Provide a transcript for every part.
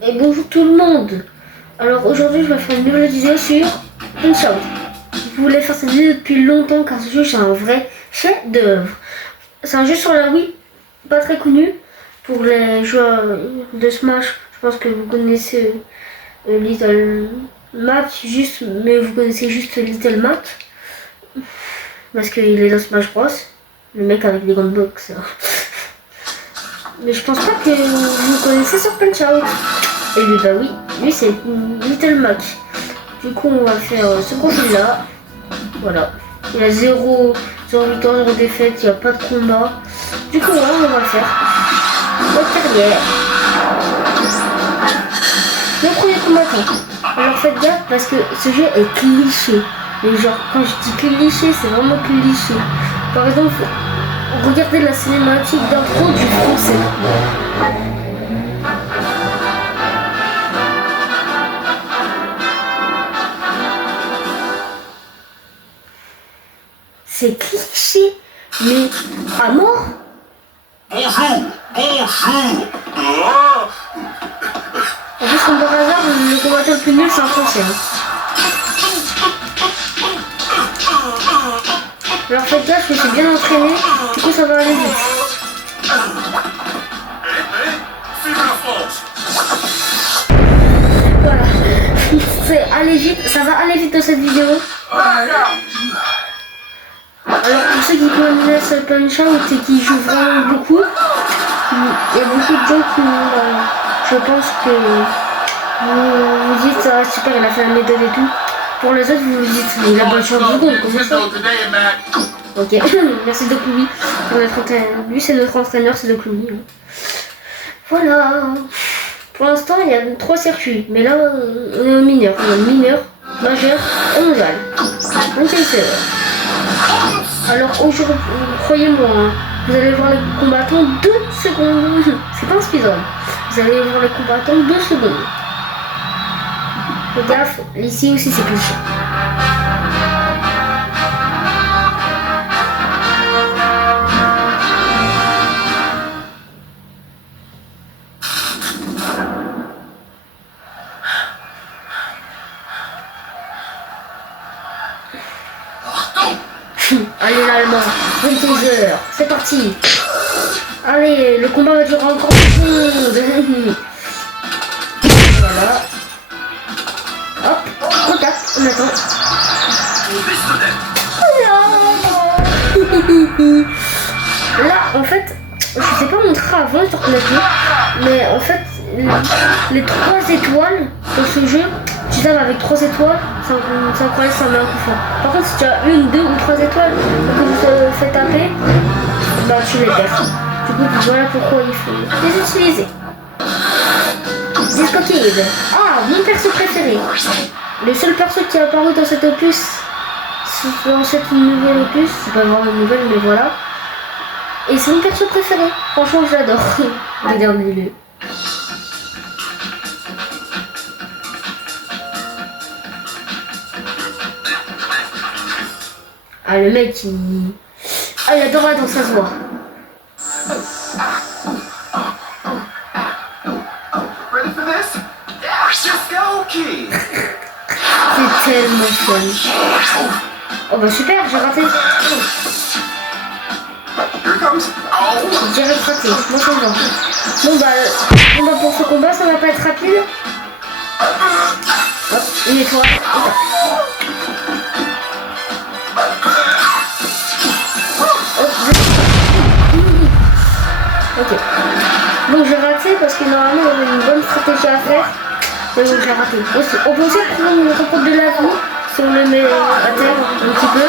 Et bonjour tout le monde. Alors aujourd'hui je vais faire une nouvelle vidéo sur Punch-Out. Je voulais faire cette vidéo depuis longtemps car ce jeu c'est un vrai chef d'œuvre. C'est un jeu sur la Wii, pas très connu. Pour les joueurs de Smash, je pense que vous connaissez Little Mac, juste, mais vous connaissez juste Little Mac. Parce qu'il est dans Smash Bros. Le mec avec les grandes box. Mais je pense pas que vous connaissez sur Punch-Out. Et lui, bah oui, lui c'est Little Mac. Du coup, on va faire ce profil là. Voilà. Il y a 0 victoire, 0 défaite, il n'y a pas de combat. Du coup, voilà, on va le faire. Notre carrière. Le premier combattant. Alors faites gaffe parce que ce jeu est cliché. Et genre, quand je dis cliché, c'est vraiment cliché. Par exemple, regardez la cinématique d'intro du français. C'est cliché, mais à mort. En plus, comme par hasard, le combattant le plus nul, c'est un français. Alors faites gaffe, je suis bien entraîné, du coup ça va aller vite. Voilà, c'est aller vite, ça va aller vite dans cette vidéo. Alors pour ceux qui connaissent Punch-Out et qui jouent vraiment beaucoup, il y a beaucoup de gens qui, je pense que vous dites ah, super, il a fait la méthode et tout. Pour les autres, vous vous dites il a bonne chance de secondes, comment ça? Ok, merci Doc Louis. Lui c'est notre entraîneur, c'est Doc Louis. Voilà. Pour l'instant il y a 3 circuits, mais là on est au mineur. On a le mineur, majeur et mondial. Donc c'est alors aujourd'hui, croyez-moi, hein, vous allez voir les combattants 2 secondes. C'est pas un speedrun. Vous allez voir les combattants 2 secondes. Faites gaffe, ici aussi c'est cliché. Allez l'allemand, 22 heures, c'est parti. Allez, le combat va durer encore 10 secondes. Voilà. Hop, contact, on attend. Là, en fait, je sais pas montrer avant sur clavier, mais en fait, les 3 étoiles dans ce jeu, tu tapes avec 3 étoiles, c'est incroyable, ça met un coup fort. Par contre, si tu as 1, 2 ou 3 étoiles et que vous te faites taper, bah tu les perds. Du coup, voilà pourquoi il faut les utiliser. Disco Kid. Ah, mon perso préféré. Le seul perso qui est apparu dans cet opus, dans cette nouvelle opus, c'est pas vraiment une nouvelle, mais voilà. Et c'est mon perso préféré. Franchement, je l'adore. Regardez-le. Ah, le mec, il adore la danse, ça se voit. C'est tellement fun. Oh bah super, j'ai raté. J'ai raté, moi c'est bon. Bon bah pour ce combat, ça va pas être rapide. Hop, une étoile. Ok. Donc j'ai raté parce que normalement il y avait une bonne stratégie à faire. Mais donc j'ai raté. On peut aussi prendre le record de la vie si on le met à terre un petit peu.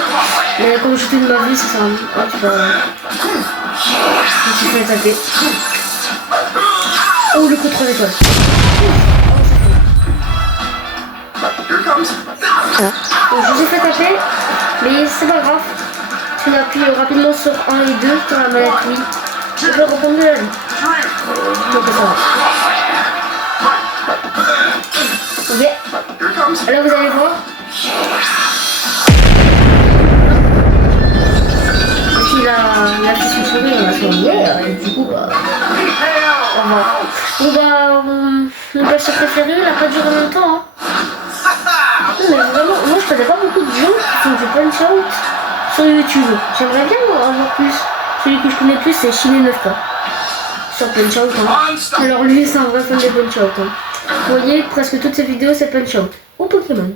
Mais comme je fais de ma vie, ça sert un petit peu. Je me suis fait taper. Oh le coup de 3 étoiles. Donc, je vous ai fait taper, mais c'est pas grave. Tu appuies rapidement sur 1 et 2 sur la manette oui. Je peux reprendre de la vie. Donc ça va. Ok. Alors vous allez voir. Et puis il a fait son sourire, on a son et du coup bah. Au revoir. Bon bah perso préféré, il a pas duré longtemps. Hein. Non, mais vraiment, moi je connais pas beaucoup de gens qui font du punch-out sur YouTube. J'aimerais bien en avoir plus. Celui que je connais plus, c'est Chine 9K. Sur punch-out. Hein. Alors lui, c'est un vrai fan de punch-out. Hein. Vous voyez, presque toutes ses vidéos, c'est punch-out. Ou Pokémon.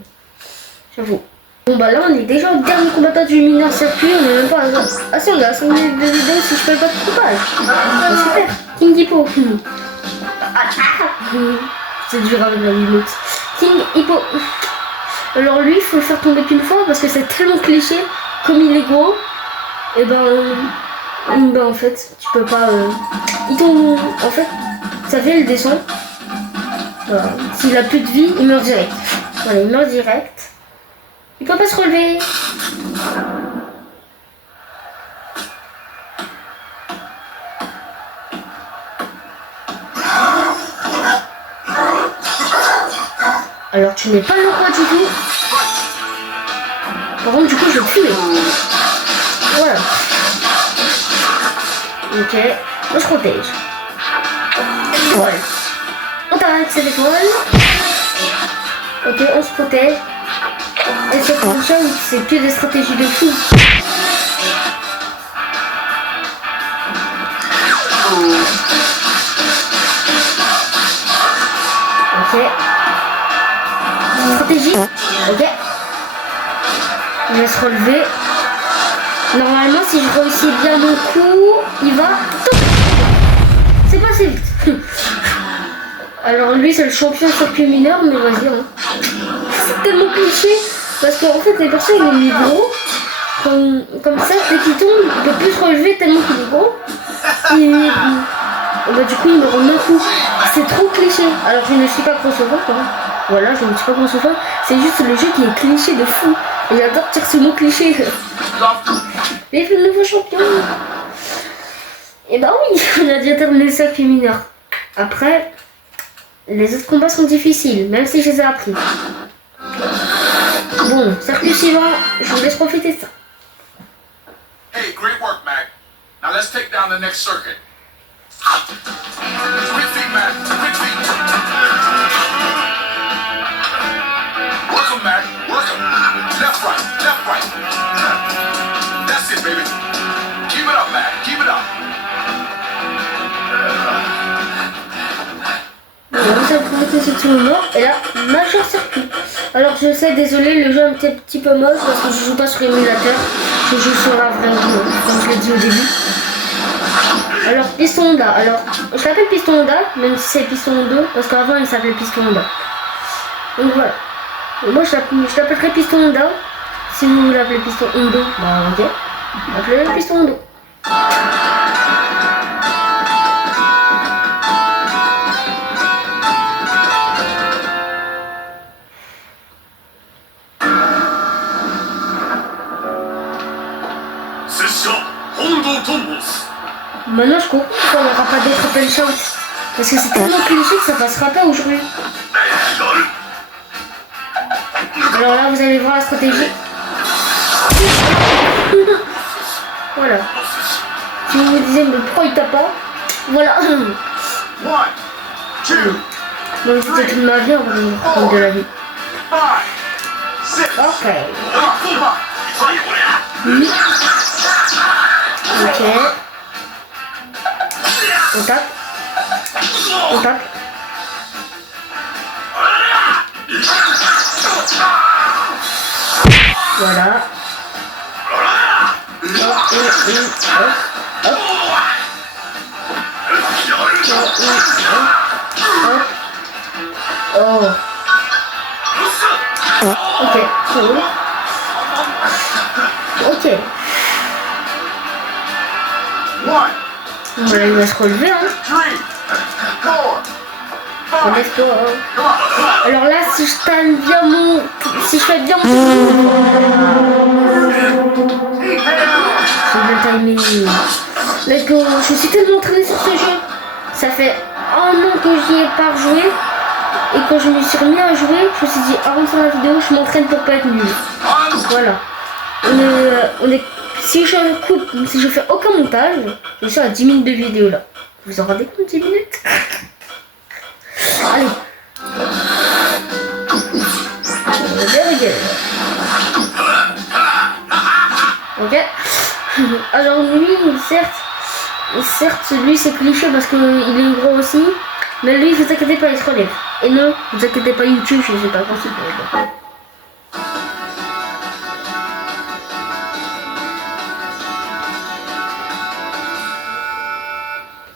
J'avoue. Bon bah là on est déjà au dernier combattant du mineur circuit, on est même pas à... Ah si on a 5 minutes de vidéo si je fais pas de coupage. Ah, super, King Hippo. C'est dur avec la limite. King Hippo. Alors lui il faut le faire tomber qu'une fois parce que c'est tellement cliché, comme il est gros, et ben en fait tu peux pas... Il tombe... En fait, sa vie elle descend. Voilà. S'il a plus de vie, il meurt direct. Voilà, il meurt direct. Il peut pas se relever. Alors tu n'es pas le roi du tout. Par contre du coup je vais te fumer. Voilà. Ok. On se protège. Voilà. On t'arrête cette étoile. Ok, on se protège. Et cette prochaine, c'est que des stratégies de fou. Ok. Stratégie. Ok. Je vais se relever. Normalement, si je réussis bien mon coup, il va... C'est pas assez vite. Alors lui, c'est le champion circuit mineur, mais vas-y. Hein. C'est tellement cliché. Parce qu'en fait, les personnes, ils ont mis gros. Comme ça, dès qu'il tombe, il peut plus se relever tellement qu'il est gros. Et bah, du coup, il me rend d'un coup. C'est trop cliché. Alors, je ne suis pas crossover, quoi. Voilà, je ne suis pas crossover. C'est juste le jeu qui est cliché de fou. Et j'adore dire ce mot cliché. Vive le nouveau champion. Et bah oui, on a déjà terminé le circuit mineur. Après, les autres combats sont difficiles, même si je les ai appris. Bon, circuit suivant, je vous laisse profiter de ça. Hey, great work, Mac. Now let's take down the next circuit. Quick feet, Mac. Quick feet. Work 'em, Mac. Work 'em. Left, right. Left, right. That's it, baby. Keep it up, Mac. Keep it up. Vous avez provoqué ce petit moment, et là, majeur circuit. Alors je sais, désolé, le jeu est un petit peu moche parce que je joue pas sur l'émulateur, je joue sur la vraie vie, comme je l'ai dit au début. Alors Piston Honda, alors je l'appelle Piston Honda, même si c'est Piston Hondo, parce qu'avant il s'appelait Piston Honda. Donc voilà. Et moi je l'appellerai Piston Honda. Si vous l'appelez Piston Hondo, bah ok. Appelez-le Piston Hondo. Maintenant je comprends pourquoi on n'aura pas d'autres punch-out. Parce que c'est tellement cliché que ça passera pas aujourd'hui. Alors là vous allez voir la stratégie. Voilà. Si vous me disiez mais pourquoi il tape pas. Voilà. Moi j'étais toute ma vie en vrai prendre de la vie. Ok. Ok. On tape. On tape. Voilà. Oh. Ok, cool. Ok. Voilà, il va se relever, hein. On espère. Alors là, si je time bien mon... Si je fais bien mon... Je vais timer. Let's go. Je suis tellement entraînée sur ce jeu. Ça fait un an que j'y ai pas rejoué. Et quand je me suis remis à jouer, je me suis dit, avant de faire la vidéo, je m'entraîne pour pas être nul. Voilà. On est... Si je coupe, si je fais aucun montage, je suis à 10 minutes de vidéo là. Vous en rendez compte 10 minutes? Allez, Alors lui, certes, lui c'est cliché parce qu'il est gros aussi, mais lui, vous inquiétez pas, il se relève. Et non, vous inquiétez pas, YouTube, je sais pas quand c'est pour lui.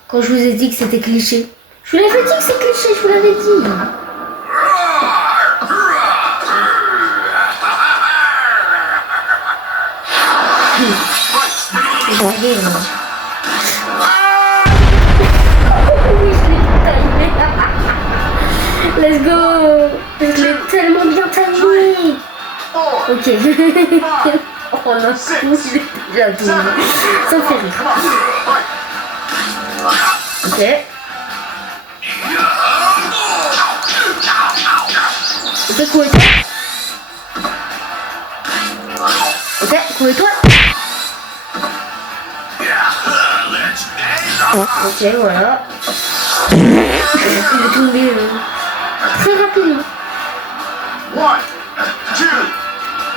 Quand je vous ai dit que c'était cliché. Je vous l'avais dit que c'est cliché, je vous l'avais dit. Regardez, moi. Oui, je l'ai timé. Let's go. Je l'ai tellement bien timé. Ok. Oh non, j'adore. Ça me fait rire. Ok. Ok, coup étoile. Ok, coup étoile. Ok, voilà. Il est tombé très rapidement.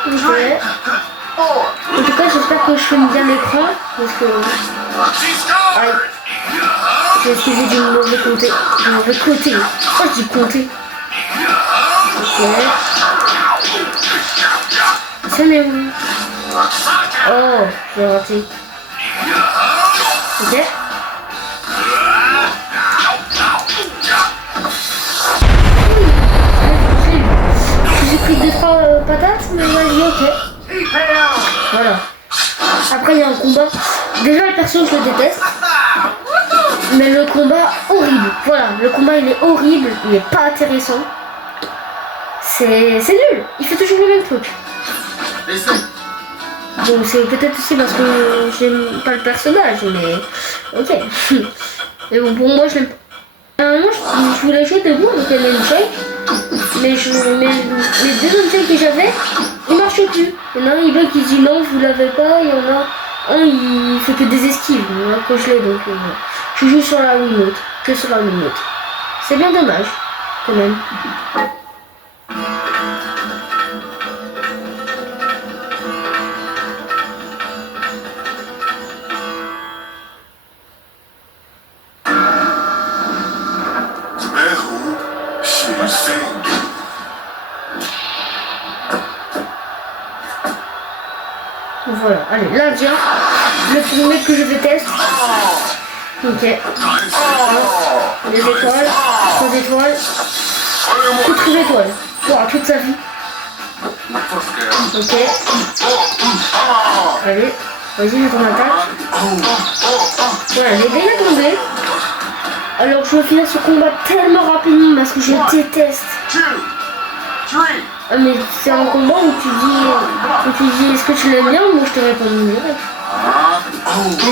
Ok. En tout cas, j'espère que je filme bien l'écran. Parce que... Aïe. J'ai essayé du mauvais côté. Du mauvais côté. Oh, je dis côté. Ok. Ça n'est où? Oh, j'ai raté. Ok. J'ai pris 2-3 patates, mais vas-y, ok. Voilà. Après, il y a un combat. Déjà, le perso, je le déteste. Mais le combat, horrible. Voilà, le combat, il est horrible. Il est pas intéressant. C'est nul. Il fait toujours le même truc. Bon, c'est peut-être aussi parce que j'aime pas le personnage, mais ok. Mais bon, pour moi, je l'aime pas. Moi, je voulais jouer debout avec les nunchucks, mais les deux nunchucks que j'avais, ils marchent plus. Il y en a un, il veut qui dit non, vous l'avez pas. Il y en a un, il fait que des esquives. Quand je l'ai, donc je joue sur la Wiimote, que sur la Wiimote. C'est bien dommage, quand même. Voilà, allez, l'Indien, le premier que je déteste. Ok. Les étoiles, 3 étoiles. Toutes les étoiles. Wow, toute sa vie. Ok. Allez, vas-y, je t'en attaque. Voilà, j'ai déjà tombé. Alors je vais finir ce combat tellement rapidement parce que je déteste. Ah, mais c'est un combat où tu dis est-ce que tu l'aimes bien ou moi je te réponds direct.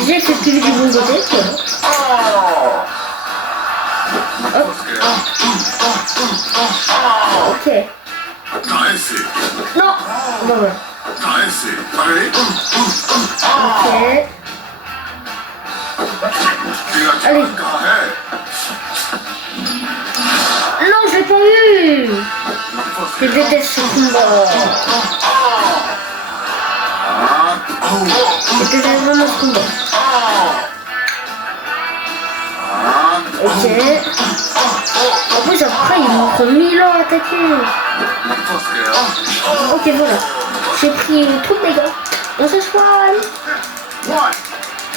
Déjà c'est celui du bon côté. Hop. Ok. Non. Bon voilà. Ok. Allez. Non, je l'ai pas eu. Je déteste ce combat. Je déteste vraiment ce combat. Ok. En plus après il me prend 1000 ans à attaquer. Ok voilà. J'ai pris trop de dégâts. On se soigne.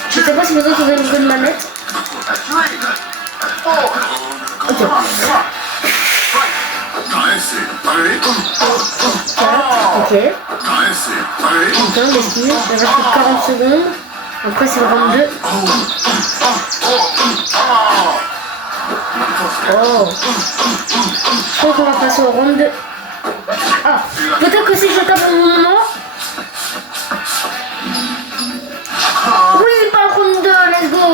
Je sais pas si vous autres vous avez une bonne manette. Ok. 4, ok. Putain, l'esquive, il reste 40 secondes. Après c'est le round 2. Oh. Je crois qu'on va passer au round 2. Ah, peut-être que si je tape au moment. Oui, pas round 2, let's go.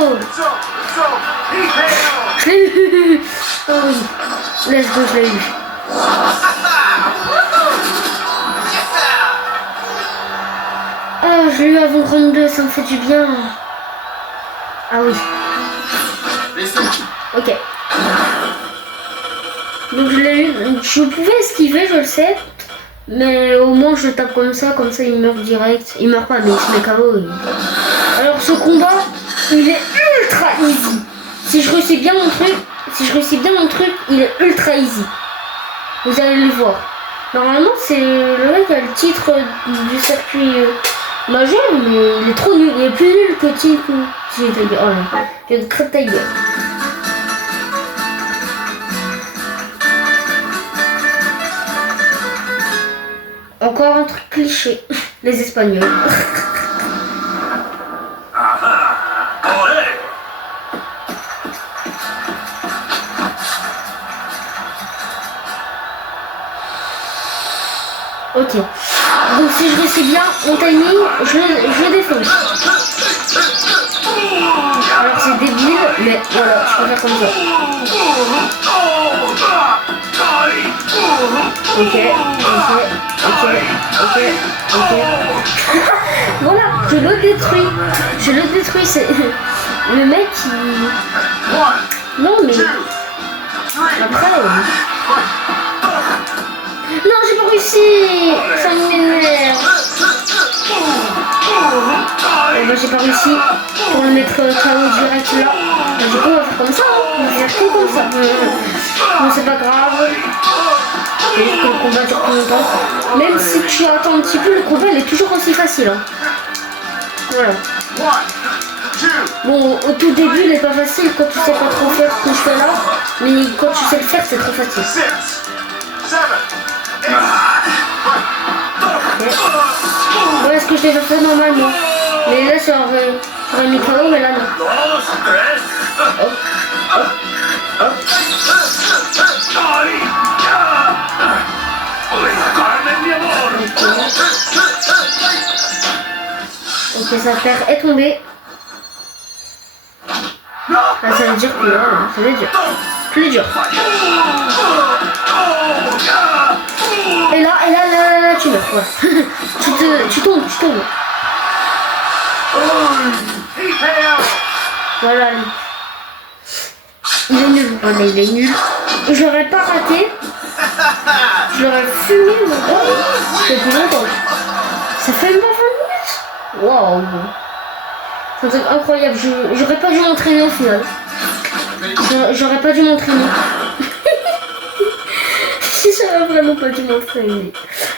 Je l'ai eu. Oh oui, let's go, je l'ai eu. Oh, je l'ai eu avant round 2, ça me fait du bien. Ah oui. Ok. Donc je l'ai eu. Je pouvais esquiver, je le sais. Mais au moins je le tape comme ça il meurt direct. Il meurt pas, mais il se met KO. Alors ce combat, il est ultra easy. Si je réussis bien mon truc, il est ultra easy. Vous allez le voir. Normalement, c'est le mec qui a le titre du circuit majeur, mais il est trop nul. Il est plus nul que Tinku. Oh là, il y a de Crab Tiger. Encore un truc cliché, les Espagnols. Ok. Donc si je réussis bien mon timing, je défonce. Alors c'est débile, mais voilà, je peux faire comme ça. Ok. Voilà, je le détruis. C'est le mec qui... Non mais... Après... Non, j'ai pas réussi. Ça m'énerve. J'ai pas réussi pour le mettre KO direct là. Du coup, on va faire comme ça. On va faire tout comme ça. Non, c'est pas grave. C'est juste que le combat dure plus longtemps. Même si tu attends un petit peu, le combat il est toujours aussi facile. Hein. Voilà. Bon, au tout début, il est pas facile quand tu sais pas trop faire ce que je fais là. Mais quand tu sais le faire, c'est trop facile. Ouais, ce que je devais faire normalement. Mais là, j'aurais mis KO, mais là, non. Ok, sa terre est tombée. Ah, ça veut dire que là, ça veut dire plus dur. Et là, tu meurs. Voilà. tu tombes. Voilà. Il est nul. Voilà, il est nul. Je l'aurais pas raté. Je l'aurais fumé depuis longtemps. Ça fait même pas 20 minutes. Waouh. C'est un truc incroyable. J'aurais pas dû m'entraîner au final. J'aurais pas dû m'entraîner. J'aurais vraiment pas dû m'entraîner.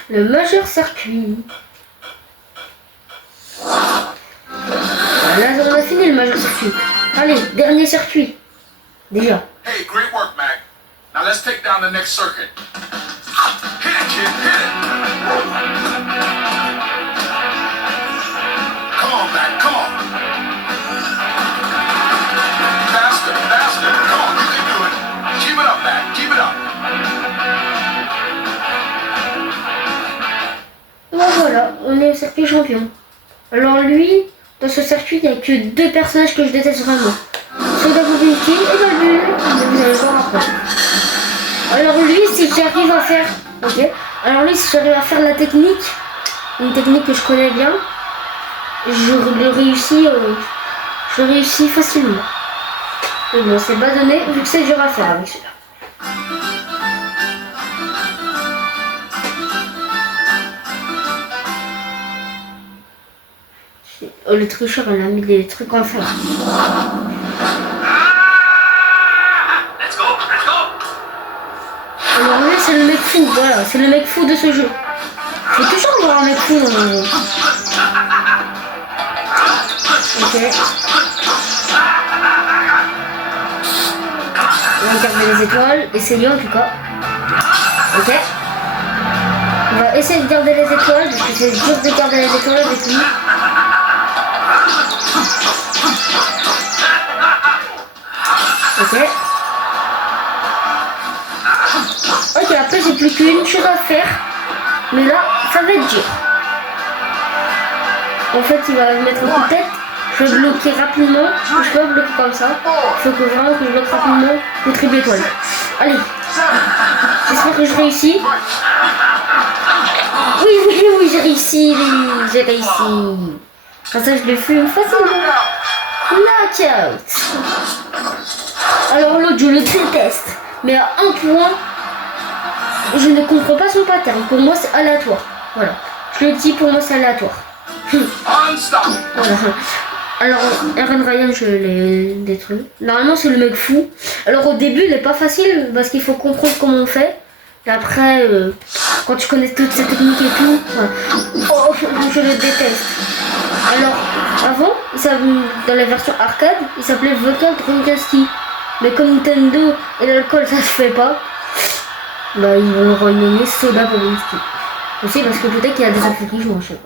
Le majeur circuit. Là, on a fini le majeur circuit. Allez, dernier circuit. Déjà. Hey, great work, Mac. Now let's take down the next circuit. Hit it, kid, hit it. Come on, Mac, come on. Faster. Come on, you can do it. Keep it up, Mac, keep it up. Bon voilà, on est au circuit champion. Alors lui, dans ce circuit, il n'y a que deux personnages que je déteste vraiment. Soda Bobinski et Balbu. Vous allez voir après. Alors lui, si j'arrive à faire... Ok. Alors lui, si j'arrive à faire la technique, une technique que je connais bien, je le réussis facilement. Mais bon, c'est pas donné, vu que c'est dur à faire avec celui-là. Oh, le tricheur, il a mis des trucs à faire. Alors lui, c'est le mec fou, voilà, c'est le mec fou de ce jeu. Faut toujours avoir un mec fou. Ok. On va garder les étoiles, essayer en tout cas. Ok. On va essayer de garder les étoiles, parce que c'est dur de garder les étoiles avec lui. Ok. Ok, après j'ai plus qu'une chose à faire. Mais là, ça va être dur. En fait, il va mettre un coup de tête. Je vais bloquer rapidement. Je peux pas bloquer comme ça. Il faut que vraiment que je bloque rapidement le triple étoile. Allez. J'espère que je réussis. Oui, j'ai réussi. Comme ça, je le fume facilement. Knockout. Alors l'autre, je le déteste. Mais à un point, je ne comprends pas son pattern. Pour moi, c'est aléatoire. Voilà. Je le dis, pour moi, c'est aléatoire. Voilà. Alors, Eren Ryan, je l'ai détruit. Normalement, c'est le mec fou. Alors, au début, il n'est pas facile parce qu'il faut comprendre comment on fait. Et après, quand tu connais toutes ces techniques et tout, oh, je le déteste. Alors, avant, dans la version arcade, il s'appelait Vodka Drunkaski. Mais comme Nintendo et l'alcool, ça se fait pas, bah, ils vont le renommer Soda Polinski. Aussi parce que peut-être qu'il y a des enfants qui jouent en jeu.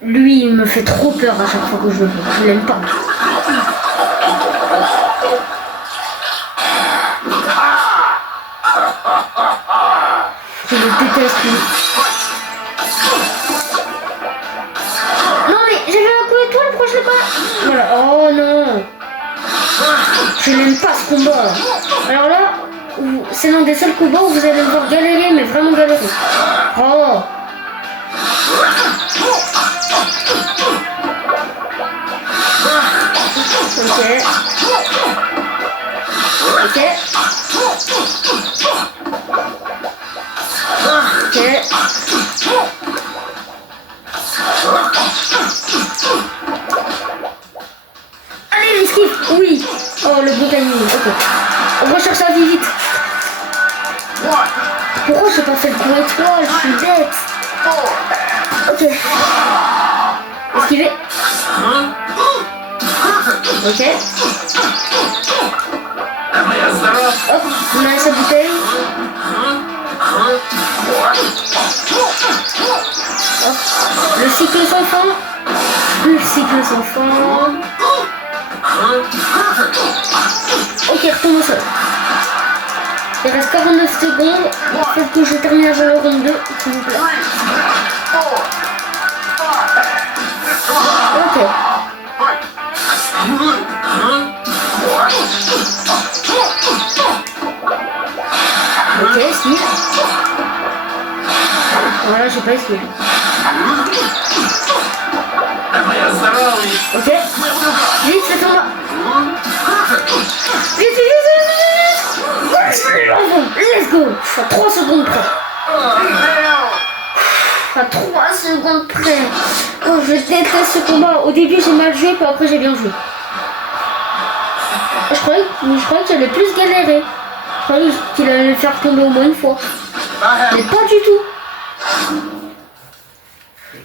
Lui, il me fait trop peur à chaque fois que je le vois. Je l'aime pas. Je le déteste, lui. Non, mais j'avais un coup étoile, pourquoi je l'ai pas? Voilà. Oh non. Je n'aime pas ce combat. Alors là, c'est l'un des seuls combats où vous allez me voir galérer, mais vraiment galérer. Oh. Ok. Ok. Ok. Allez, l'esquive. Oui. Oh, le bon timing. Ok. On recherche sa vie vite. Pourquoi j'ai pas fait le coup étoile? Je suis bête. Ok. Esquiver. Ok. Hop, on a sa bouteille. Hop. Le cycle sans fin. Le cycle sans fin. Ok, retourne au sol. Il reste 49 secondes. Il faut que je termine avant le round 2, s'il vous plaît. Ok. Ok, si. Voilà, j'ai pas essayé. Ok. Vite, c'est toi. Vite, vite, vite. Let's go. À 3 secondes près. À 3 secondes près. Oh, je déteste ce combat. Au début, j'ai mal joué, puis après, j'ai bien joué. Je croyais que j'allais plus galérer. Je croyais qu'il allait le faire tomber au moins une fois. Mais pas du tout.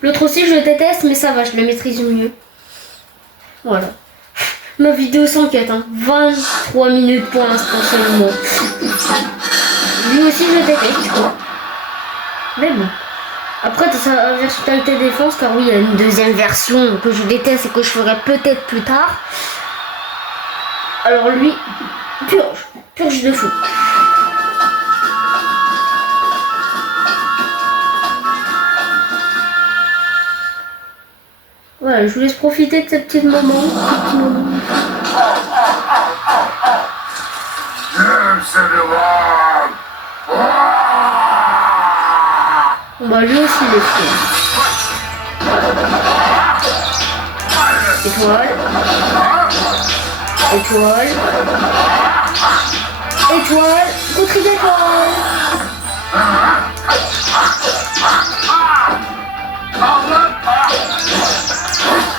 L'autre aussi, je le déteste, mais ça va, je le maîtrise mieux. Voilà. Ma vidéo s'enquête, hein. 23 minutes pour l'instant seulement. Lui aussi, je le déteste, quoi. Mais bon. Après, tu sa version qualité défense, car oui, il y a une deuxième version que je déteste et que je ferai peut-être plus tard. Alors lui, purge de fou. Voilà, je vous laisse profiter de ce petit moment. Bon bah lui aussi il est fou. Étoile. Étoile. Étoile. Contre d'étoile.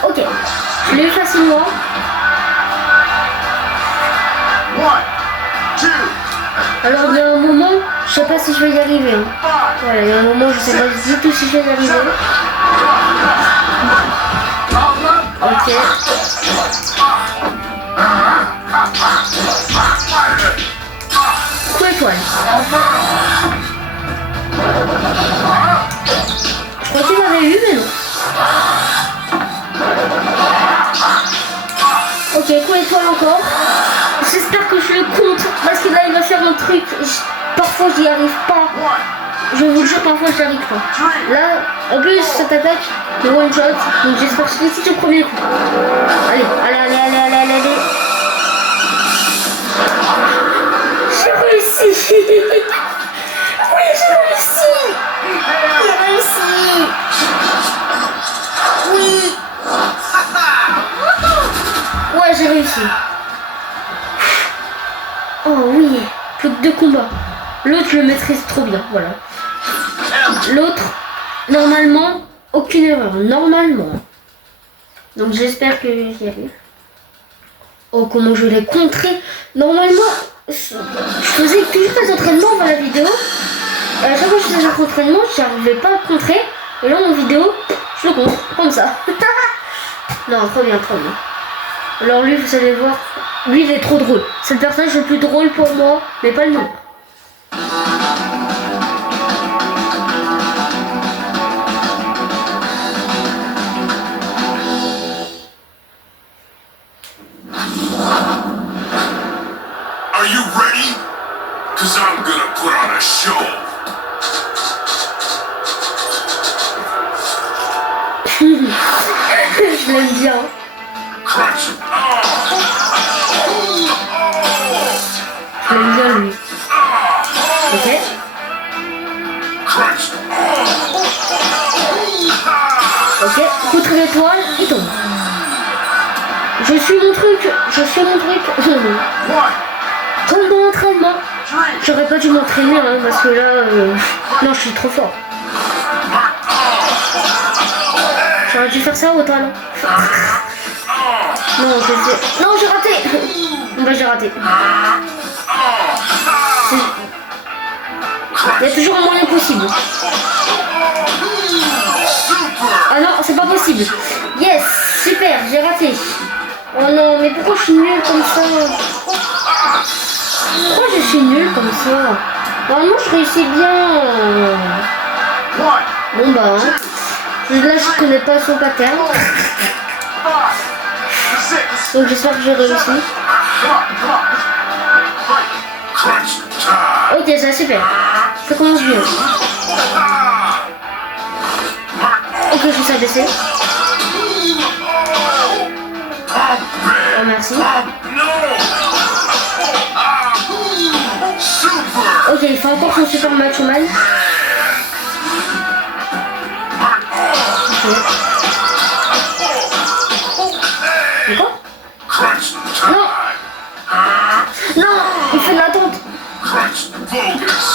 Ok. Je l'ai eu facilement. Alors il y a un moment, je sais pas si je vais y arriver. Hein. Voilà, il y a un moment, je sais pas du tout si je vais y arriver. Ok. Coup étoile. Je crois qu'il m'avait eu, mais non. Ok, coup étoile encore. J'espère que je le compte parce que là il va faire un truc. Parfois j'y arrive pas. Je vous le jure, parfois j'y arrive pas. Là, en plus cette attaque de one shot. Donc j'espère que c'est le premier coup. Allez, allez, allez, allez, allez, allez, allez. J'ai réussi. Oui, j'ai réussi. J'ai réussi. Oui. Ouais, j'ai réussi. Oh oui, plus que 2 combats. L'autre, je le maîtrise trop bien, voilà. L'autre, normalement, aucune erreur, normalement. Donc j'espère que j'y arrive. Oh, comment je l'ai contré. Normalement, je faisais toujours des entraînements dans la vidéo. Et à chaque fois que je faisais un entraînement, j'arrivais pas à le contrer. Et là, en vidéo, je le contre, comme ça. Non, trop bien, trop bien. Alors lui, vous allez voir, lui, il est trop drôle. C'est le personnage le plus drôle pour moi, mais pas le nom. Are you ready? Cause I'm gonna put on a show. Je l'aime bien. Crunch. Je l'aime bien lui. Ok. Crunch. Ok. Contre l'étoile, il tombe. Je suis mon truc. Je suis mon truc. One, Comme dans l'entraînement. three, J'aurais pas dû m'entraîner hein, parce que là, non, je suis trop fort. J'aurais dû faire ça au talent. Non, non, j'ai raté. Bah, j'ai raté. Il y a toujours un moyen possible. super. Ah non, c'est pas possible. Yes, super, j'ai raté. Oh non, mais pourquoi je suis nulle comme ça? Pourquoi je suis nulle comme ça? Normalement, je réussis bien. One, Bon bah, hein. Là, je connais pas son pattern. 5, 6. Donc j'espère que j'ai réussi. Come on. Crunch time. Ok, ça super. Ça commence bien. Ok, je suis abaissé. Oh, merci. No. Super. Ok, il fait encore son super macho man. Ok. D'accord? Crunch Non. time. Non, il fait de l'attente. Crunch focus.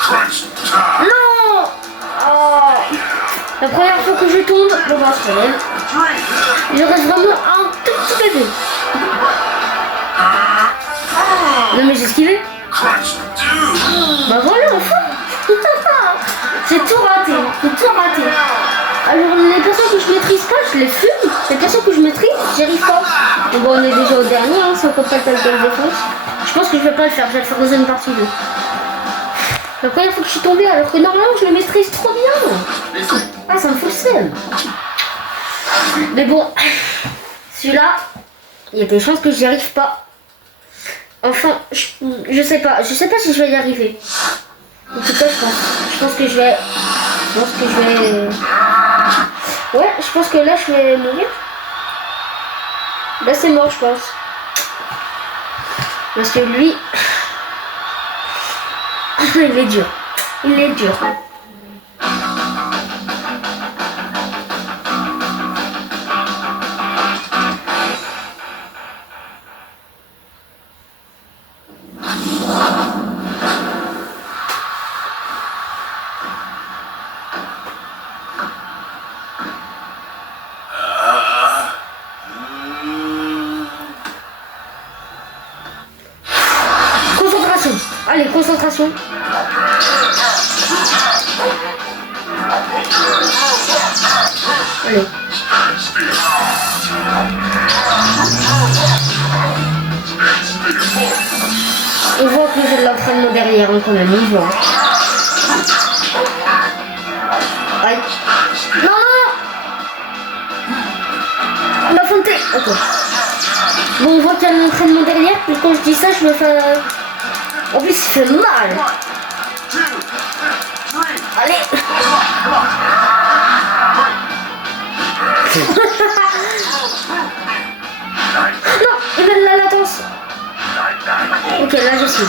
Crunch time. Non. Oh. La première fois que je tombe, bon bah c'est vrai. 3, Il reste vraiment un tout petit bébé. Non mais j'ai esquivé. crunch 2. Bah voilà, enfin. J'ai tout raté, j'ai tout raté. Alors les personnes que je maîtrise pas, je les fume. Les personnes que je maîtrise, j'y arrive pas. Donc bon, on est déjà au dernier, hein, si on compte pas le tel défense. Je pense que je vais pas le faire, je vais le faire dans une partie 2. La première fois que je suis tombée, alors que normalement je le maîtrise trop bien. Ah, ça me fout le seum. Mais bon, celui-là, il y a des chances que j'y arrive pas. Enfin, je sais pas si je vais y arriver. En tout cas, je pense que je vais. Ouais, je pense que là je vais mourir. Là c'est mort, je pense. Parce que lui, il est dur. Il est dur. Concentration. Allez, concentration. Allez. On voit que j'ai de l'entraînement derrière hein, quand même, on voit. Aïe. Non, non, non. On a fonté. Ok. Bon, on voit qu'il y a de l'entraînement derrière, puis quand je dis ça, je me fais... En plus, il fait mal. Allez. Non, il met de la latence. Ok, là je suis.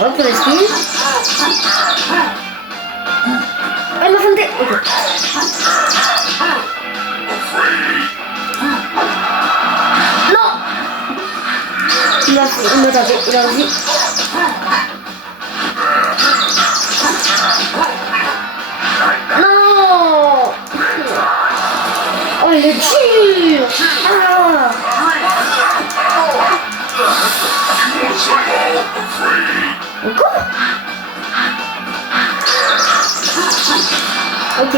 Hop, on esquive. Ah, il m'a fondé. Ok. Non. m'a tapé, il a dit. Non. Oh, il est dur. Ah. Encore. Ok.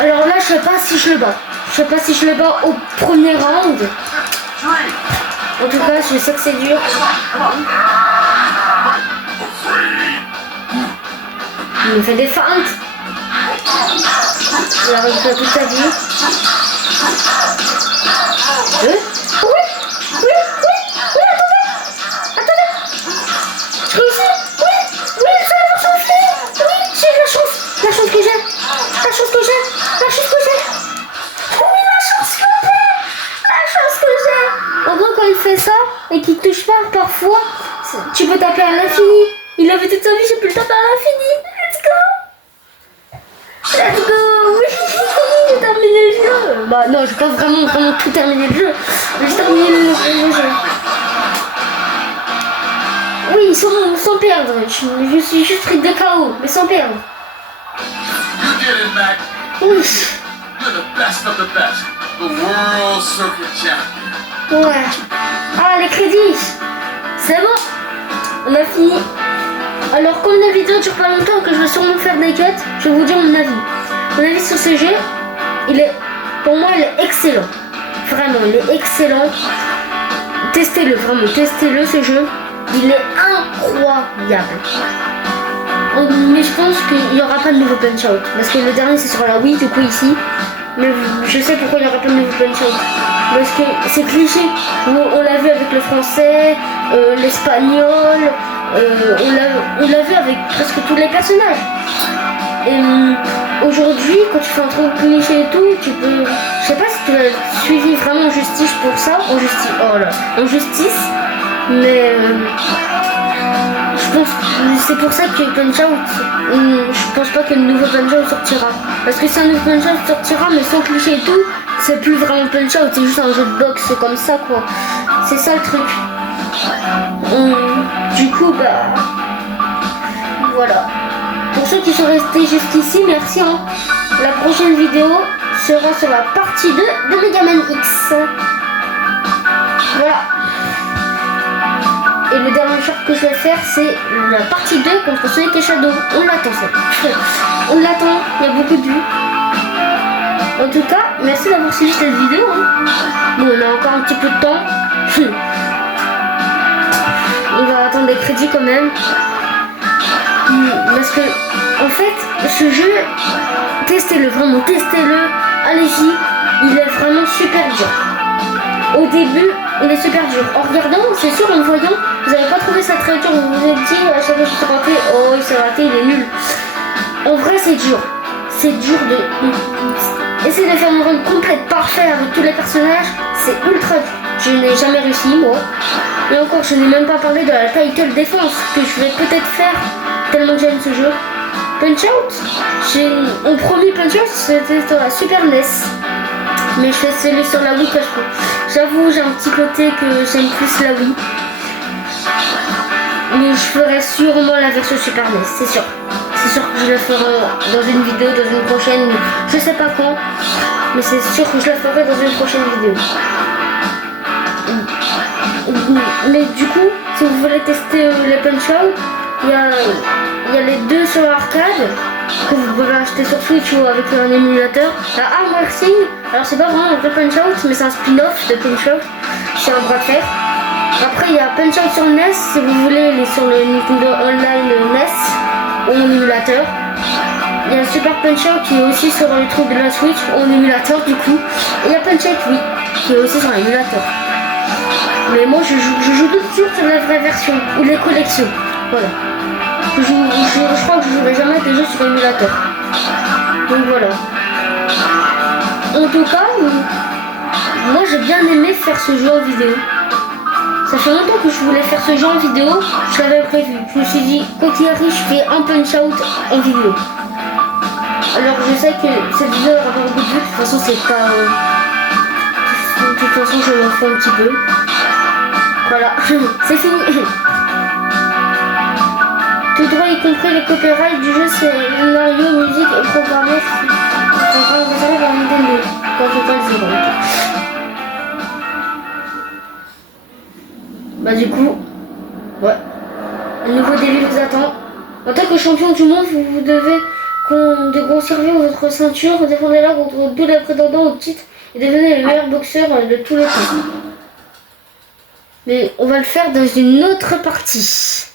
Alors là, je sais pas si je le bats. Je sais pas si je le bats au premier round. En tout cas, je sais que c'est dur. Il me fait des feintes. Il a récupéré toute sa vie. Oui, attendez. Je réussis. Oui, ça va s'enfuir. Oui, j'ai la chance que j'ai. En gros, quand il fait ça et qu'il touche pas parfois, tu peux taper à l'infini. Il avait toute sa vie, j'ai pu le taper à l'infini. Let's go. Oui, j'ai terminé le jeu. Bah non, j'ai pas vraiment tout terminé le jeu. J'ai terminé le jeu. Oui, sans perdre. Je suis juste pris de KO, mais sans perdre. You did it, Mac. Oui. You're the best of the best. The World Circuit Champion. Ouais. Ah, les crédits. C'est bon. On a fini. Alors, comme la vidéo dure pas longtemps que je vais sûrement faire des cuts, je vais vous dire mon avis. Mon avis sur ce jeu, pour moi, il est excellent. Vraiment, il est excellent. Testez-le, vraiment, testez-le ce jeu. Il est incroyable. Mais je pense qu'il n'y aura pas de nouveau Punch-Out. Parce que le dernier, c'est sur la Wii, du coup, ici. Mais je sais pourquoi il n'y aura pas de nouveau Punch-Out. Parce que c'est cliché. On l'a vu avec le français, l'espagnol. On l'a vu avec presque tous les personnages. Et aujourd'hui, quand tu fais un truc cliché et tout, tu peux... Je sais pas si tu as suivi vraiment Justice pour ça. En justice. Mais... je pense que c'est pour ça que Punch-Out, je pense pas que le nouveau Punch-Out sortira. Parce que si un nouveau Punch-Out sortira, mais sans cliché et tout, c'est plus vraiment Punch-Out, c'est juste un jeu de boxe comme ça, quoi. C'est ça le truc. Du coup, bah... voilà. Pour ceux qui sont restés jusqu'ici, merci. Hein. La prochaine vidéo sera sur la partie 2 de Mega Man X. Voilà. Et le dernier short que je vais faire, c'est la partie 2 contre Sonic et Shadow. On l'attend, ça. On l'attend, il y a beaucoup de vues. En tout cas, merci d'avoir suivi cette vidéo. Hein. Bon, on a encore un petit peu de temps. On va attendre des crédits quand même. Parce que, en fait, ce jeu, testez-le, vraiment, testez-le. Allez-y, il est vraiment super dur. Au début, il est super dur. En regardant, c'est sûr, en le voyant, vous n'avez pas trouvé ça très dur. Vous vous êtes dit, à chaque fois que c'est raté, oh, il s'est raté, il est nul. En vrai, c'est dur. C'est dur de... Essayer de faire une run complète, parfaite avec tous les personnages, c'est ultra dur. Je n'ai jamais réussi, moi. Et encore, je n'ai même pas parlé de la title défense, que je vais peut-être faire, tellement que j'aime ce jeu. Punch-Out, mon premier Punch-Out, c'était sur la Super NES. Mais je fais celui sur la Wii que je peux. J'avoue, j'ai un petit côté que j'aime plus la Wii. Mais je ferai sûrement la version Super NES, c'est sûr. C'est sûr que je la ferai dans une vidéo, dans une prochaine, je sais pas quand. Mais c'est sûr que je la ferai dans une prochaine vidéo. Mais du coup, si vous voulez tester les Punch-Out, il y a les deux sur arcade que vous pouvez acheter sur Switch ou avec un émulateur. La Arm Racing, alors c'est pas vraiment un vrai Punch-Out, mais c'est un spin-off de Punch-Out. C'est un bras de fer. Après il y a Punch-Out sur NES, si vous voulez, il est sur le Nintendo Online NES ou en émulateur. Il y a Super Punch-Out qui est aussi sur le truc de la Switch en émulateur du coup. Et il y a Punch-Out oui, qui est aussi sur l'émulateur. Mais moi je joue tout de suite sur la vraie version ou les collections. Voilà. Je crois que je jouerai jamais des jeux sur émulateur. Donc voilà. En tout cas, moi j'ai bien aimé faire ce jeu en vidéo. Ça fait longtemps que je voulais faire ce jeu en vidéo, je l'avais prévu. Je me suis dit, quoi qu'il arrive, je fais un Punch-Out en vidéo. Alors je sais que cette vidéo aura pas beaucoup de vues, de toute façon c'est pas... De toute façon je m'en fous un petit peu. Voilà, c'est fini. Tout droit, y compris les copyrights du jeu, scénario, musique et programmeur. Vous allez voir Nintendo quand je parle de jeu. Bah du coup, ouais, un nouveau défi vous attend. En tant que champion du monde, vous devez conserver votre ceinture, défendez-la contre tous les prétendants au titre et devenez le meilleur boxeur de tous les temps. Mais on va le faire dans une autre partie.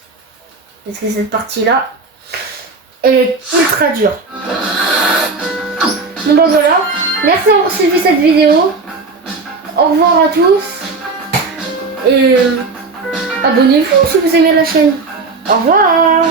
Parce que cette partie-là, elle est ultra dure. Bon bah voilà, merci d'avoir suivi cette vidéo. Au revoir à tous. Et abonnez-vous si vous aimez la chaîne. Au revoir.